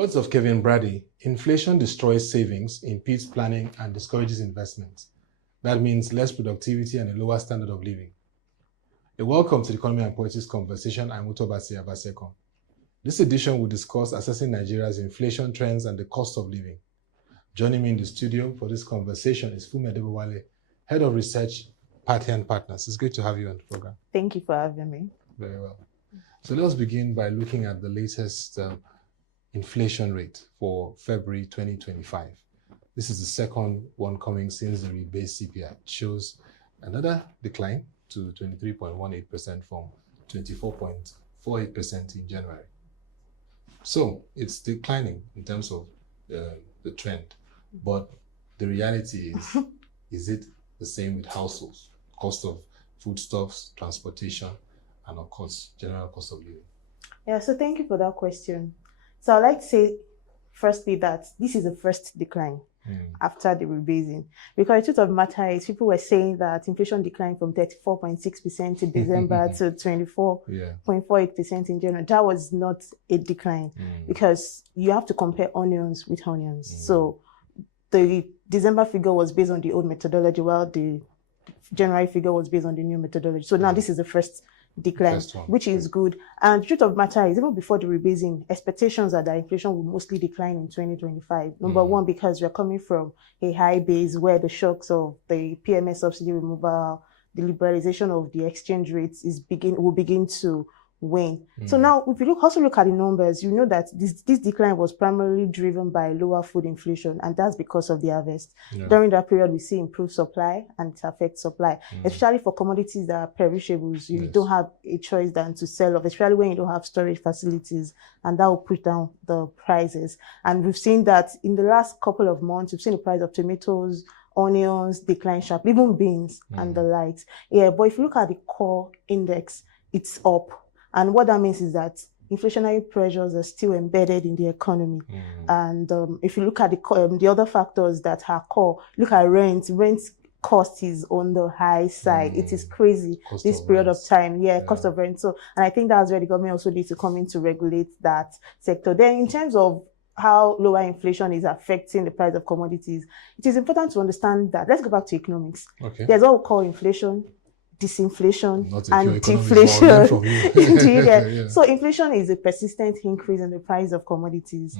words of Kevin Brady, inflation destroys savings, impedes planning, and discourages investment. That means less productivity and a lower standard of living. Welcome to the Economy and Politics Conversation. I'm Ottoabasi Abasiekong. This edition will discuss assessing Nigeria's inflation trends and the cost of living. Joining me in the studio for this conversation is Funmi Adebowale, Head of Research, Parthian Partners. It's great to have you on the program. Thank you for having me. Very well. So let's begin by looking at the latest inflation rate for February 2025. This is the second one coming since the rebased CPI. It shows another decline to 23.18% from 24.48% in January. So it's declining in terms of the trend, but the reality is it the same with households? Cost of foodstuffs, transportation, and of course, general cost of living. Yeah, so thank you for that question. So I'd like to say, firstly, that this is the first decline after the rebasing. Because the truth of the matter is, people were saying that inflation declined from 34.6% in December to 24.48% in January. That was not a decline because you have to compare onions with onions. So the December figure was based on the old methodology, while the January figure was based on the new methodology. So now this is the first decline, which is good. And the truth of the matter is, even before the rebasing, expectations are that inflation will mostly decline in 2025. Number one, because we're coming from a high base where the shocks of the PMS subsidy removal, the liberalization of the exchange rates will begin to wane. So now, if you also look at the numbers, you know that this decline was primarily driven by lower food inflation, and that's because of the harvest. During that period, we see improved supply, and it affects supply, especially for commodities that are perishables. You don't have a choice than to sell off, especially when you don't have storage facilities, and that will push down the prices. And we've seen that in the last couple of months, we've seen the price of tomatoes, onions decline sharply, even beans and the likes. Yeah, but if you look at the core index, it's up. And what that means is that inflationary pressures are still embedded in the economy. And if you look at the other factors that are core, look at rent. Rent cost is on the high side. It is crazy cost this period of time. Cost of rent. So, and I think that's where the government also needs to come in to regulate that sector. Then in terms of how lower inflation is affecting the price of commodities, it is important to understand that. Let's go back to economics. There's what we call inflation, disinflation, and deflation. So inflation is a persistent increase in the price of commodities.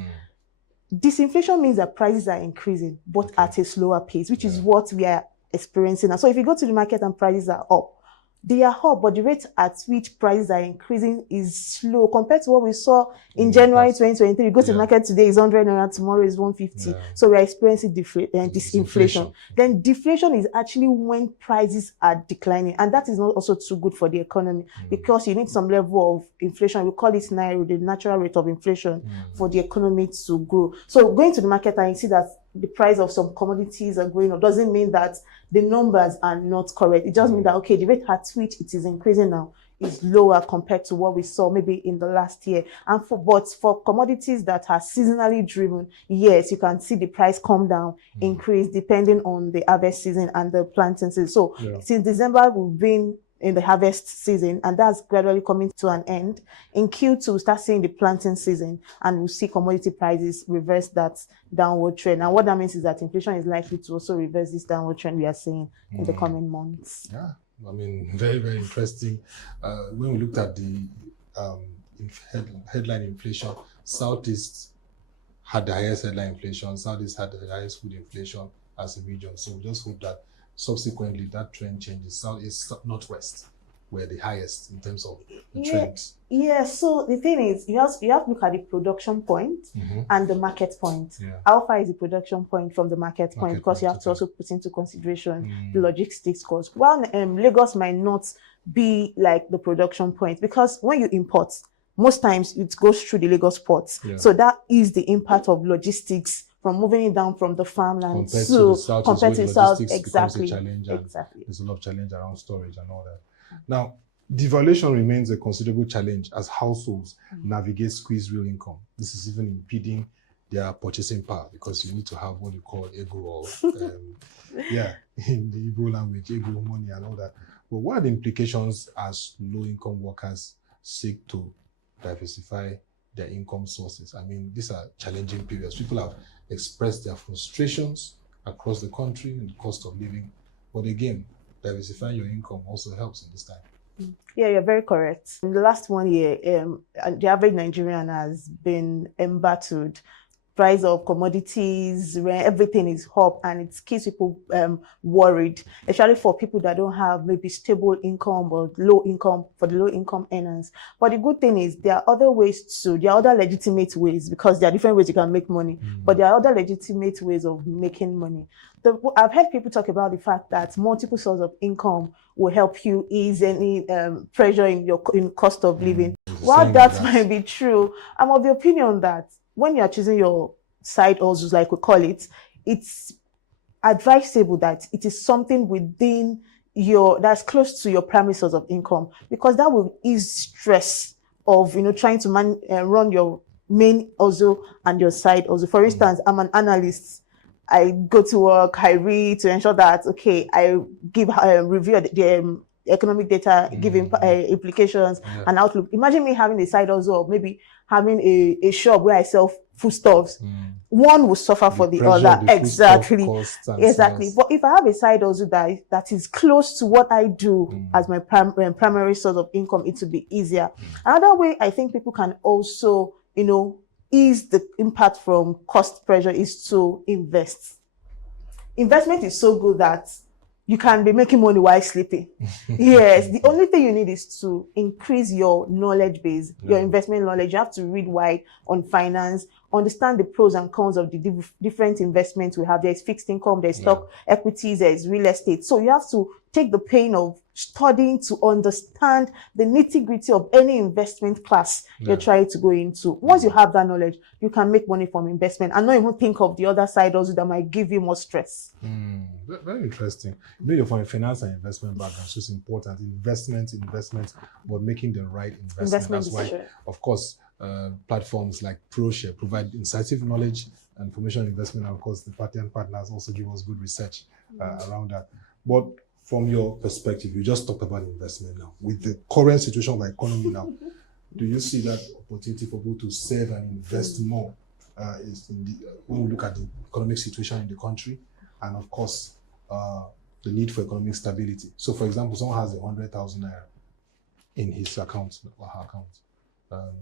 Disinflation means that prices are increasing, but at a slower pace, which is what we are experiencing now. So if you go to the market and prices are up, they are up, but the rate at which prices are increasing is slow compared to what we saw in January 2023. You go to the market today, is 100 naira, tomorrow is 150. So we are experiencing disinflation. Then deflation is actually when prices are declining, and that is not also too good for the economy because you need some level of inflation. We call it NIRO, the natural rate of inflation, for the economy to grow. So going to the market and you see that the price of some commodities are going up doesn't mean that the numbers are not correct. It just means that, okay, the rate at which it is increasing now is lower compared to what we saw maybe in the last year. And but for commodities that are seasonally driven, yes, you can see the price come down, increase depending on the harvest season and the planting season. So since December, we've been in the harvest season, and that's gradually coming to an end. In Q2, we'll start seeing the planting season, and we'll see commodity prices reverse that downward trend. And what that means is that inflation is likely to also reverse this downward trend we are seeing in the coming months. Yeah, I mean, very, very interesting. When we looked at the headline inflation, Southeast had the highest headline inflation, Southeast had the highest food inflation as a region. So we just hope that subsequently that trend changes. Southeast, Northwest were the highest in terms of the trends. Yeah, so the thing is, you have to look at the production point and the market point. How far is the production point from the market point? Because you have to also put into consideration the logistics cost. While Lagos might not be like the production point, because when you import, most times it goes through the Lagos ports. So that is the impact of logistics from moving it down from the farmland compared to the south. Exactly. There's a lot of challenge around storage and all that. Now, devaluation remains a considerable challenge as households navigate squeezed real income. This is even impeding their purchasing power because you need to have what you call ego or in the Igbo language, ego money and all that. But what are the implications as low-income workers seek to diversify their income sources. I mean, these are challenging periods. People have expressed their frustrations across the country in the cost of living. But again, diversifying your income also helps in this time. Yeah, you're very correct. In the last 1 year, the average Nigerian has been embattled. Price of commodities, rent, everything is up, and it keeps people worried, especially for people that don't have maybe stable income or low income, for the low income earners. But the good thing is there are other ways there are other legitimate ways, because there are different ways you can make money, but there are other legitimate ways of making money. I've heard people talk about the fact that multiple sources of income will help you ease any pressure in cost of living. While that might be true, I'm of the opinion that when you are choosing your side hustles, like we call it, it's advisable that it is something within that's close to your primary source of income, because that will ease stress of trying to run your main hustle and your side hustle. For instance, I'm an analyst. I go to work, I read to ensure that I give review the economic data, giving implications and outlook. Imagine me having a side hustle, of maybe having a shop where I sell foodstuffs. One will suffer for the other. Exactly. But if I have a side hustle that is close to what I do as my primary source of income, it will be easier. Another way I think people can also, ease the impact from cost pressure is to invest. Investment is so good that you can be making money while sleeping. Yes, the only thing you need is to increase your knowledge base, your investment knowledge. You have to read wide on finance, understand the pros and cons of the different investments we have. There's fixed income, there's stock, equities, there's real estate. So you have to take the pain of studying to understand the nitty-gritty of any investment class you're trying to go into. Once you have that knowledge, you can make money from investment and not even think of the other side also that might give you more stress. Very interesting. You're from a finance and investment background, so it's important. Investment, but making the right investment. That's why, of course, platforms like ProShare provide insightful knowledge and information investment. And of course, the Parthian Partners also give us good research around that. But from your perspective, you just talked about investment now. With the current situation of the economy now, do you see that opportunity for people to save and invest more when we look at the economic situation in the country, and of course, the need for economic stability? So, for example, someone has 100,000 naira in his account or her account.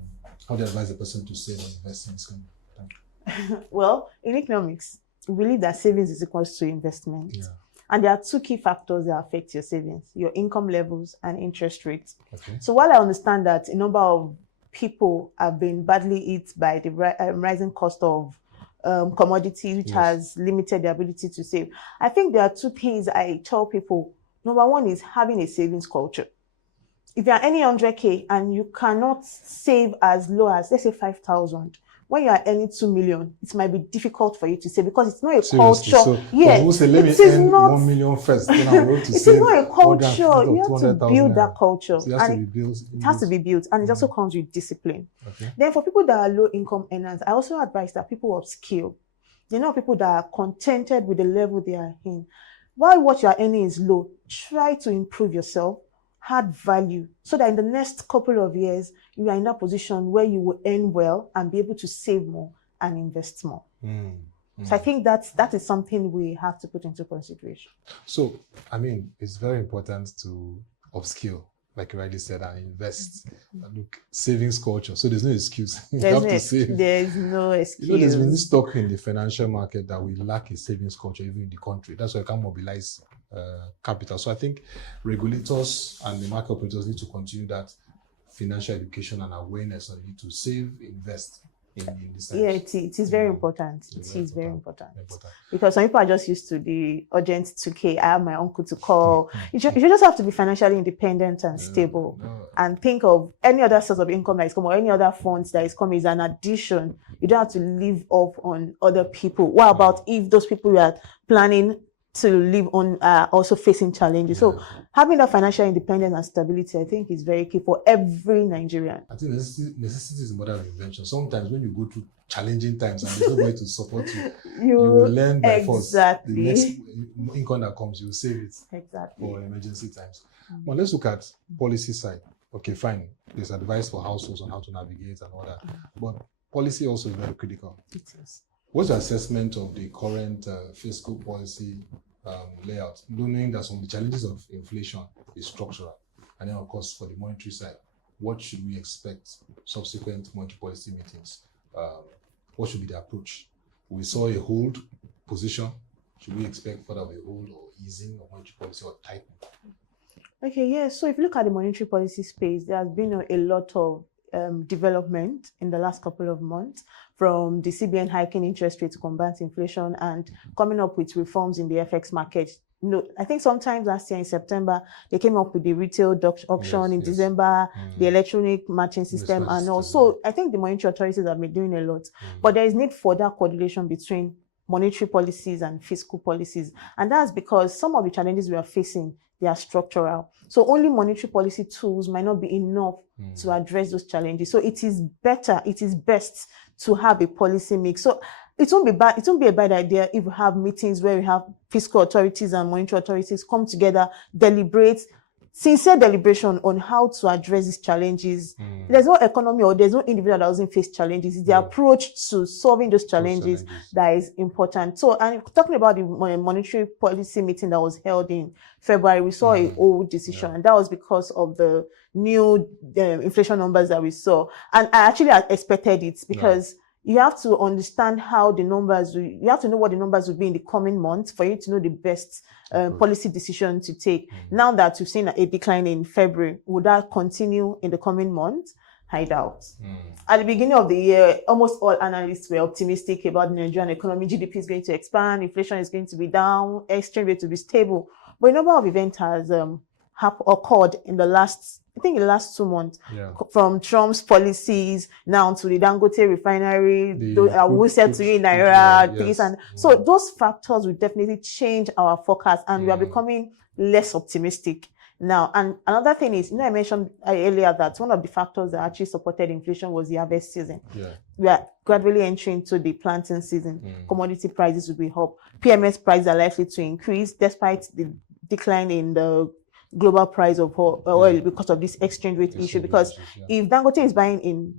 How do you advise the person to save or invest in this kind of time? Well, in economics, we believe that savings is equal to investment. And there are two key factors that affect your savings: your income levels and interest rates. So while I understand that a number of people have been badly hit by the rising cost of commodities, which has limited their ability to save, I think there are two things I tell people. Number one is having a savings culture. If you are earning 100K and you cannot save as low as, let's say, 5,000, when you are earning 2 million, it might be difficult for you to save, because it's not a culture. So, let me earn 1 million first, then I'm going to save. It's not a culture. You have to build that culture. So it has to be built. It has to be built, and it also comes with discipline. Then for people that are low income earners, I also advise that people upskill. People that are contented with the level they are in. While what you are earning is low, try to improve yourself, add value, so that in the next couple of years, you are in that position where you will earn well and be able to save more and invest more. So I think that is something we have to put into consideration. So, I mean, it's very important to upskill, like you rightly said, and invest. Look, savings culture. So there's no excuse. There's no excuse. There's been this talk in the financial market that we lack a savings culture even in the country. That's why we can't mobilize capital. So I think regulators and the market operators need to continue that financial education and awareness on need to save, invest in this. Yeah, it is very important. It is very important. Because some people are just used to the urgent 2K. I have my uncle to call. You just have to be financially independent and stable, and think of any other source of income that is coming, or any other funds that is coming, is an addition. You don't have to live off on other people. What about if those people you are planning to live on are also facing challenges? So having that financial independence and stability, I think, is very key for every Nigerian. I think necessity is the mother of invention. Sometimes when you go through challenging times and there's nobody to support you, you will learn by force. The next income that comes, you will save it for emergency times. Well, let's look at policy side. Okay, fine. There's advice for households on how to navigate and all that. But policy also is very critical. It is. What's your assessment of the current fiscal policy layout, knowing that some of the challenges of inflation is structural? And then, of course, for the monetary side, what should we expect subsequent monetary policy meetings? What should be the approach? We saw a hold position. Should we expect further of a hold or easing of monetary policy or tightening? Okay, yeah. So if you look at the monetary policy space, there has been a lot of development in the last couple of months, from the CBN hiking interest rate to combat inflation and coming up with reforms in the FX market. I think sometimes last year in September, they came up with the retail auction. In December, the electronic matching system. And also, I think the monetary authorities have been doing a lot. But there is need for that coordination between monetary policies and fiscal policies. And that's because some of the challenges we are facing, they are structural. So only monetary policy tools might not be enough to address those challenges. So it is best to have a policy mix. So it won't be a bad idea if we have meetings where we have fiscal authorities and monetary authorities come together, deliberate, sincere deliberation on how to address these challenges. There's no economy or there's no individual that doesn't face challenges. It's the approach to solving those challenges that is important. So, and talking about the monetary policy meeting that was held in February, we saw a old decision, and that was because of the new inflation numbers that we saw. And I actually expected it, because you have to understand how the numbers, you have to know what the numbers will be in the coming months for you to know the best policy decision to take. Now that we've seen a decline in February, would that continue in the coming months? I doubt. At the beginning of the year, almost all analysts were optimistic about the Nigerian economy. GDP is going to expand, inflation is going to be down, exchange rate to be stable. But a number of events has occurred in the last 2 months, from Trump's policies now to the Dangote refinery, we said to you in Naira, and so those factors will definitely change our forecast, and we are becoming less optimistic now. And another thing is, I mentioned earlier that one of the factors that actually supported inflation was the harvest season. We are gradually entering into the planting season. Commodity prices will be up. PMS prices are likely to increase despite the decline in the global price of oil because of this exchange rate issue. Because if Dangote is buying in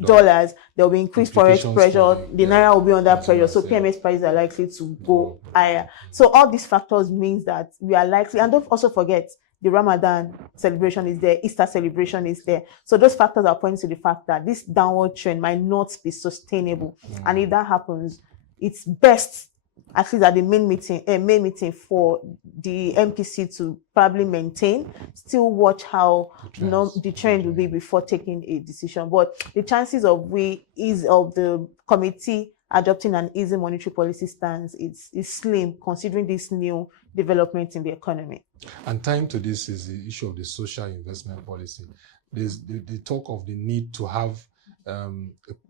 dollars, there will be increased forex pressure, the Naira will be under pressure, so PMS prices are likely to go higher. So all these factors means that we are likely, and don't also forget, the Ramadan celebration is there, Easter celebration is there. So those factors are pointing to the fact that this downward trend might not be sustainable. And if that happens, it's best, at least at the main meeting for the MPC, to probably maintain, still watch how the trend will be before taking a decision. But the chances of the committee adopting an easy monetary policy stance is slim, considering this new development in the economy. And tying to this is the issue of the social investment policy. There's the talk of the need to have a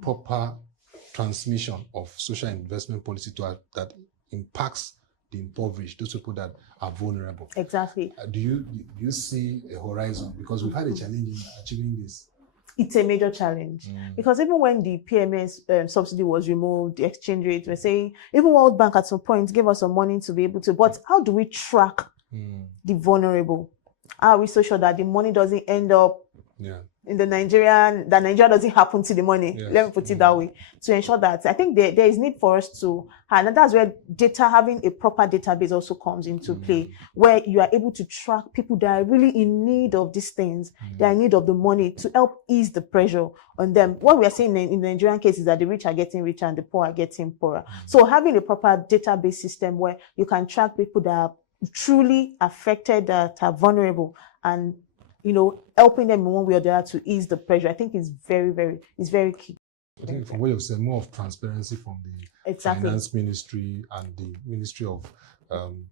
proper transmission of social investment policy that impacts the impoverished, those people that are vulnerable. Exactly. Do you see a horizon? Because we've had a challenge in achieving this. It's a major challenge, because even when the PMS subsidy was removed, the exchange rate, we're saying, even World Bank at some point gave us some money to be able to, but how do we track the vulnerable? How are we so sure that the money doesn't end up in Nigeria doesn't happen to the money? Let me put it that way, to ensure that I think there is need for us to, and that's where having a proper database also comes into play, where you are able to track people that are really in need of these things, they are in need of the money, to help ease the pressure on them. What we are seeing in the Nigerian case is that the rich are getting richer and the poor are getting poorer. So having a proper database system where you can track people that are truly affected, that are vulnerable, and helping them in one way or the other to ease the pressure, I think is very key. I think from what you've said, more of transparency from the Finance Ministry and the Ministry of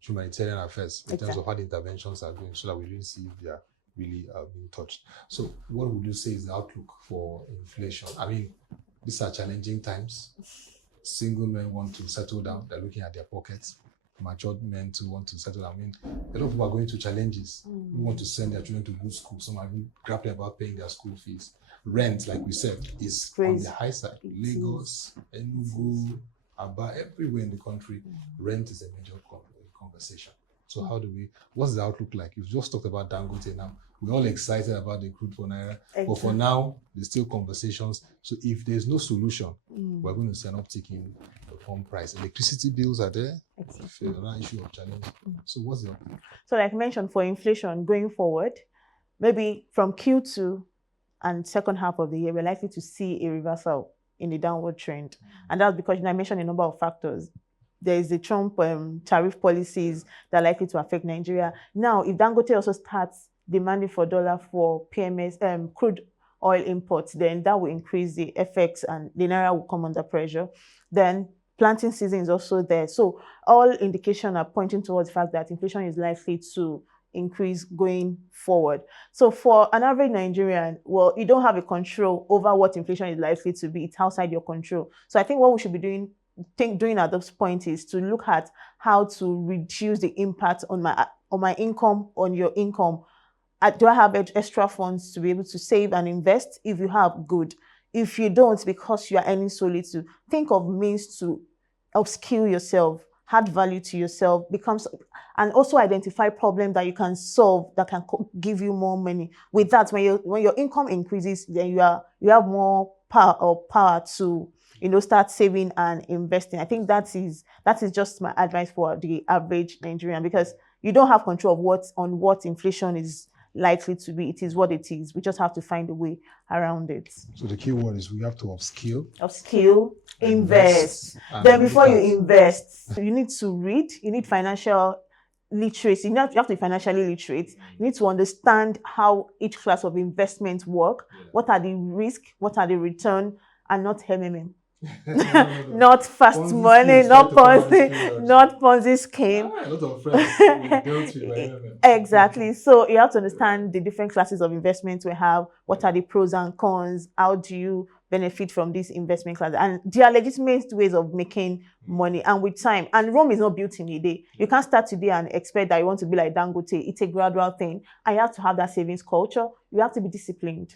Humanitarian Affairs in terms of how the interventions are going, so that we really see if they are really being touched. So what would you say is the outlook for inflation? I mean, these are challenging times. Single men want to settle down. They're looking at their pockets. Matured men too want to settle down. I mean, a lot of people are going through challenges. We want to send their children to good school. Some are even grappling about paying their school fees. Rent, like we said, is on the high side. Lagos, Enugu, Aba, everywhere in the country, rent is a major conversation. So what's the outlook like? You've just talked about Dangote now. We're all excited about the crude for Naira. Exactly. But for now, there's still conversations. So if there's no solution, we're going to see an uptick in the pump price. Electricity bills are there. Exactly. Another issue of challenge. So what's the outlook? So like I mentioned, for inflation going forward, maybe from Q2 and second half of the year, we're likely to see a reversal in the downward trend. And that's because I mentioned a number of factors. There is the Trump tariff policies that are likely to affect Nigeria. Now, if Dangote also starts demanding for dollar for PMS, crude oil imports, then that will increase the FX and the Naira will come under pressure. Then planting season is also there. So all indications are pointing towards the fact that inflation is likely to increase going forward. So for an average Nigerian, well, you don't have a control over what inflation is likely to be. It's outside your control. So I think what we should be doing at this point is to look at how to reduce the impact on my income, on your income. Do I have extra funds to be able to save and invest? If you have, good. If you don't, because you are earning so little, think of means to upskill yourself, add value to yourself, and also identify problems that you can solve that can give you more money. With that, when your income increases, then you have more power to start saving and investing. I think that is just my advice for the average Nigerian, because you don't have control of what inflation is likely to be. It is what it is. We just have to find a way around it. So the key word is we have to upskill, invest. Then before you invest, you need to read. You need financial literacy. You have to be financially literate. You need to understand how each class of investments work. What are the risks? What are the return? And not MMM. Not fast Ponzi money, not Ponzi scheme. A lot of friends Exactly. So you have to understand the different classes of investments we have. What are the pros and cons? How do you benefit from this investment class? And there are legitimate ways of making money, and with time. And Rome is not built in a day. You can't start today and expect that you want to be like Dangote. It's a gradual thing. And you have to have that savings culture. You have to be disciplined.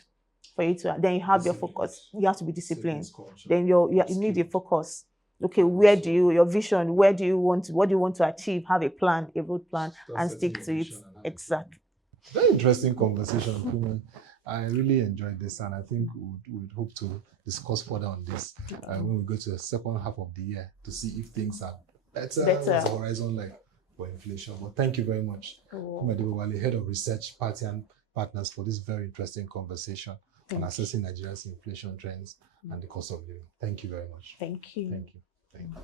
For you to, then you have your focus. You have to be disciplined. Then you need your focus. Okay, your vision, what do you want to achieve? Have a plan, a road plan, and stick to it. Exactly. Very interesting conversation, Funmi. I really enjoyed this, and I think we'd hope to discuss further on this when we go to the second half of the year to see if things are better. What's the horizon like for inflation? But thank you very much, Funmi Adebowale, Head of Research, Parthian Partners, for this very interesting conversation on assessing Nigeria's inflation trends and the cost of living. Thank you very much. Thank you. Thank you. Thank you.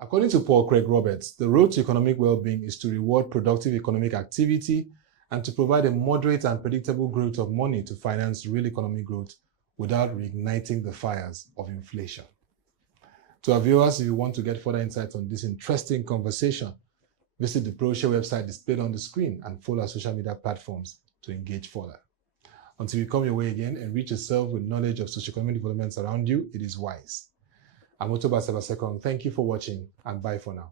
According to Paul Craig Roberts, the road to economic well-being is to reward productive economic activity and to provide a moderate and predictable growth of money to finance real economic growth without reigniting the fires of inflation. To our viewers, if you want to get further insights on this interesting conversation, visit the ProShare website displayed on the screen and follow our social media platforms to engage further. Until we come your way again, enrich yourself with knowledge of socioeconomic developments around you. It is wise. I'm Ottoabasi Abasiekong. Thank you for watching, and bye for now.